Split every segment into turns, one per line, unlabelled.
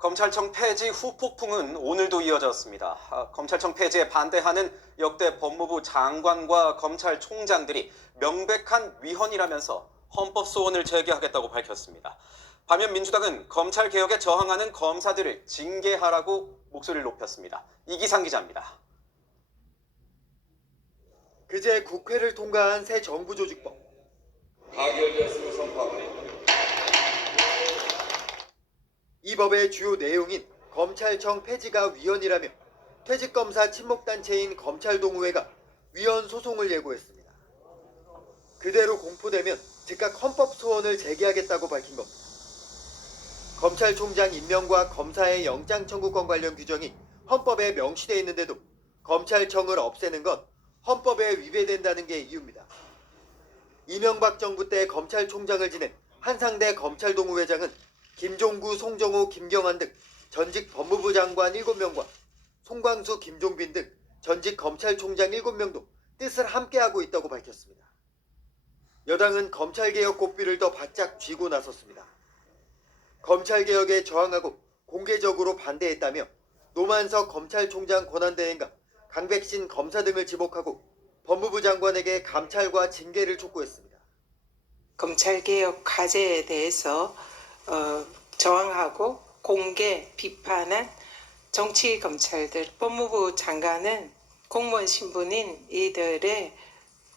검찰청 폐지 후폭풍은 오늘도 이어졌습니다. 아, 검찰청 폐지에 반대하는 역대 법무부 장관과 검찰총장들이 명백한 위헌이라면서 헌법 소원을 제기하겠다고 밝혔습니다. 반면 민주당은 검찰 개혁에 저항하는 검사들을 징계하라고 목소리를 높였습니다. 이기상 기자입니다.
그제 국회를 통과한 새 정부조직법.
가결되었음을 선포합니다.
이 법의 주요 내용인 검찰청 폐지가 위헌이라며 퇴직검사 친목단체인 검찰동우회가 위헌 소송을 예고했습니다. 그대로 공포되면 즉각 헌법 소원을 제기하겠다고 밝힌 겁니다. 검찰총장 임명과 검사의 영장 청구권 관련 규정이 헌법에 명시되어 있는데도 검찰청을 없애는 건 헌법에 위배된다는 게 이유입니다. 이명박 정부 때 검찰총장을 지낸 한상대 검찰동우회장은 김종구, 송정호, 김경환 등 전직 법무부 장관 7명과 송광수, 김종빈 등 전직 검찰총장 7명도 뜻을 함께하고 있다고 밝혔습니다. 여당은 검찰개혁 고삐를 더 바짝 쥐고 나섰습니다. 검찰개혁에 저항하고 공개적으로 반대했다며 노만석 검찰총장 권한대행과 강백신 검사 등을 지목하고 법무부 장관에게 감찰과 징계를 촉구했습니다.
검찰개혁 과제에 대해서 어, 저항하고 공개 비판한 정치 검찰들, 법무부 장관은 공무원 신분인 이들에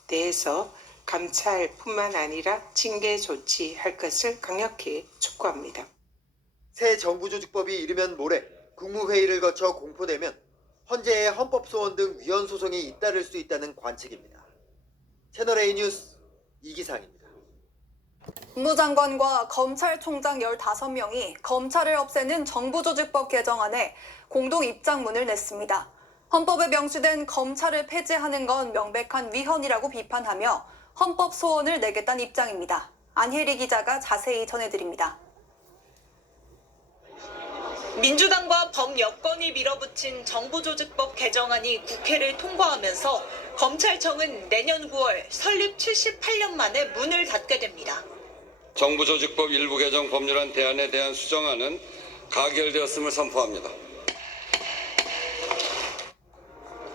대해서 감찰뿐만 아니라 징계 조치할 것을 강력히 촉구합니다.
새 정부조직법이 이르면 모레 국무회의를 거쳐 공포되면 헌재의 헌법소원 등 위헌 소송이 잇따를 수 있다는 관측입니다. 채널A 뉴스 이기상입니다.
법무장관과 검찰총장 15명이 검찰을 없애는 정부조직법 개정안에 공동 입장문을 냈습니다. 헌법에 명시된 검찰을 폐지하는 건 명백한 위헌이라고 비판하며 헌법 소원을 내겠다는 입장입니다. 안혜리 기자가 자세히 전해드립니다.
민주당과 범여권이 밀어붙인 정부조직법 개정안이 국회를 통과하면서 검찰청은 내년 9월 설립 78년 만에 문을 닫게 됩니다.
정부조직법 일부 개정 법률안 대안에 대한 수정안은 가결되었음을 선포합니다.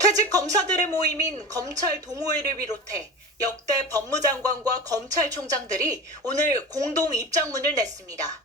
퇴직 검사들의 모임인 검찰 동호회를 비롯해 역대 법무장관과 검찰총장들이 오늘 공동 입장문을 냈습니다.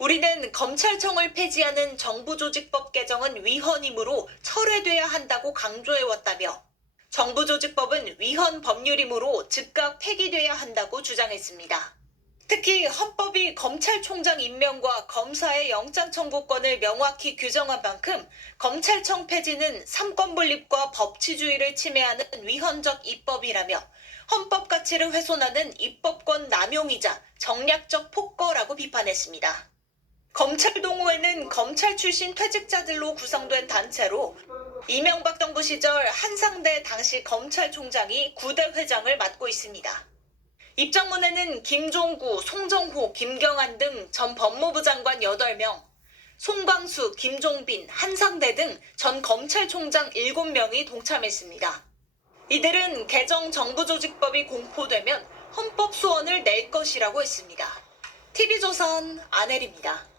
우리는 검찰청을 폐지하는 정부조직법 개정은 위헌이므로 철회돼야 한다고 강조해왔다며 정부조직법은 위헌 법률이므로 즉각 폐기돼야 한다고 주장했습니다. 특히 헌법이 검찰총장 임명과 검사의 영장 청구권을 명확히 규정한 만큼 검찰청 폐지는 삼권 분립과 법치주의를 침해하는 위헌적 입법이라며 헌법 가치를 훼손하는 입법권 남용이자 정략적 폭거라고 비판했습니다. 검찰 동호회는 검찰 출신 퇴직자들로 구성된 단체로 이명박 정부 시절 한상대 당시 검찰총장이 9대 회장을 맡고 있습니다. 입장문에는 김종구, 송정호, 김경환 등전 법무부 장관 8명, 송광수, 김종빈, 한상대 등 전 검찰총장 7명이 동참했습니다. 이들은 개정 정부조직법이 공포되면 헌법 소원을 낼 것이라고 했습니다. TV조선 안혜리입니다.